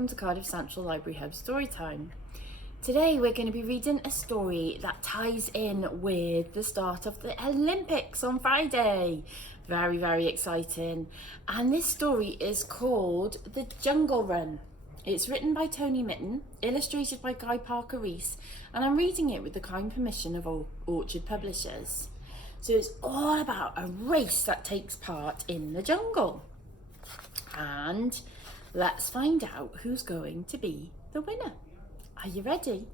welcome to Cardiff Central Library Hub Storytime. Today we're going to be reading a story that ties in with the start of the Olympics on Friday. Very, very exciting. And this story is called The Jungle Run. It's written by Tony Mitton, illustrated by Guy Parker-Rees, and I'm reading it with the kind permission of Orchard Publishers. So it's all about a race that takes part in the jungle. And let's find out who's going to be the winner. Are you ready?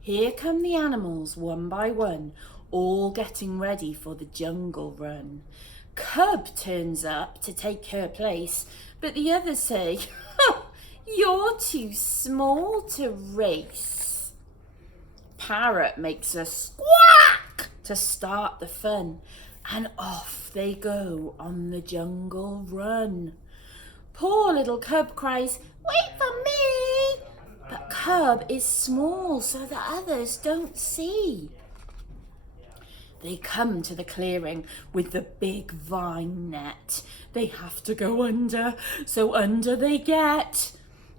Here come the animals one by one, all getting ready for the jungle run. Cub turns up to take her place, but the others say, "You're too small to race." Parrot makes a squawk to start the fun, and off they go on the jungle run. Poor little Cub cries, "Wait for me!" But Cub is small, so the others don't see. They come to the clearing with the big vine net. They have to go under, so under they get.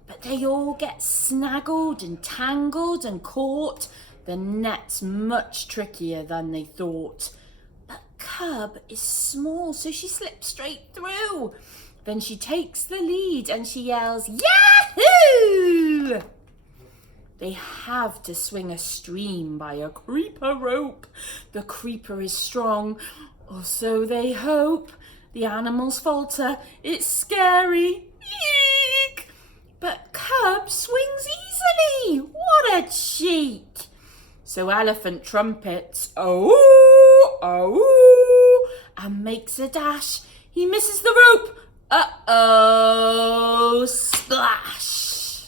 But they all get snaggled and tangled and caught. The net's much trickier than they thought. But Cub is small, so she slips straight through. Then she takes the lead and she yells, "Yahoo!" They have to swing a stream by a creeper rope. The creeper is strong, or so they hope. The animals falter, it's scary. Eek! But Cub swings easily. What a cheek! So Elephant trumpets, "Oh, oh," and makes a dash. He misses the rope. Uh-oh, splash!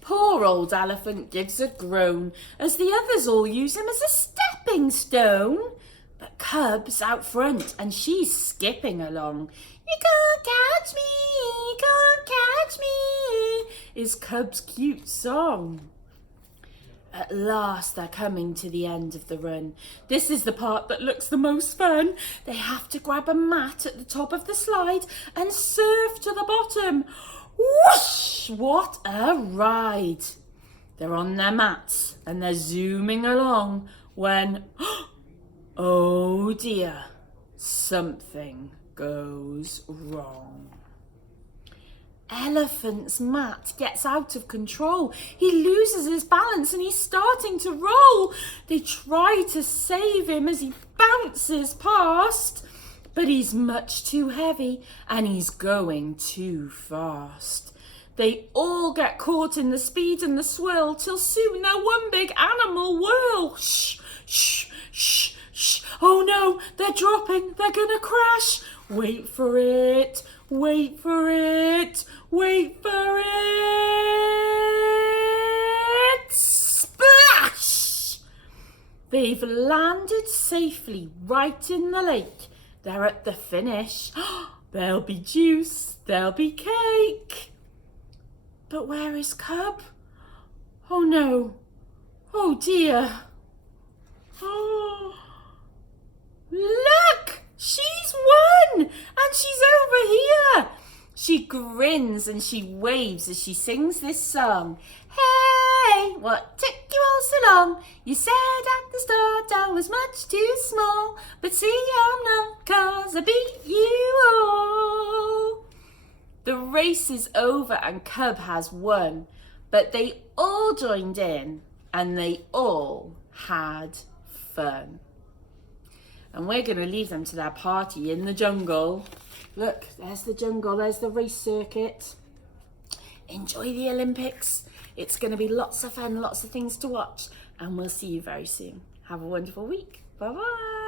Poor old Elephant gives a groan as the others all use him as a stepping stone. But Cub's out front and she's skipping along. "You can't catch me, you can't catch me," is Cub's cute song. At last they're coming to the end of the run. This is the part that looks the most fun. They have to grab a mat at the top of the slide and surf to the bottom. Whoosh! What a ride! They're on their mats and they're zooming along when, oh dear, something goes wrong. Elephant's mat gets out of control. He loses his balance and he's starting to roll. They try to save him as he bounces past, but he's much too heavy and he's going too fast. They all get caught in the speed and the swirl till soon they're one big animal whirl. Shh, shh, shh, shh. Oh no, they're dropping. They're gonna crash. Wait for it. Wait for it, wait for it, splash! They've landed safely right in the lake. They're at the finish. There'll be juice, there'll be cake. But where is Cub? Oh no, oh dear. Oh, look! She's won! And she's over here! She grins and she waves as she sings this song. "Hey, what took you all so long? You said at the start I was much too small, but see I'm not, 'cause I beat you all." The race is over and Cub has won, but they all joined in and they all had fun. And we're going to leave them to their party in the jungle. Look, there's the jungle, there's the race circuit. Enjoy the Olympics. It's going to be lots of fun, lots of things to watch. And we'll see you very soon. Have a wonderful week. Bye-bye.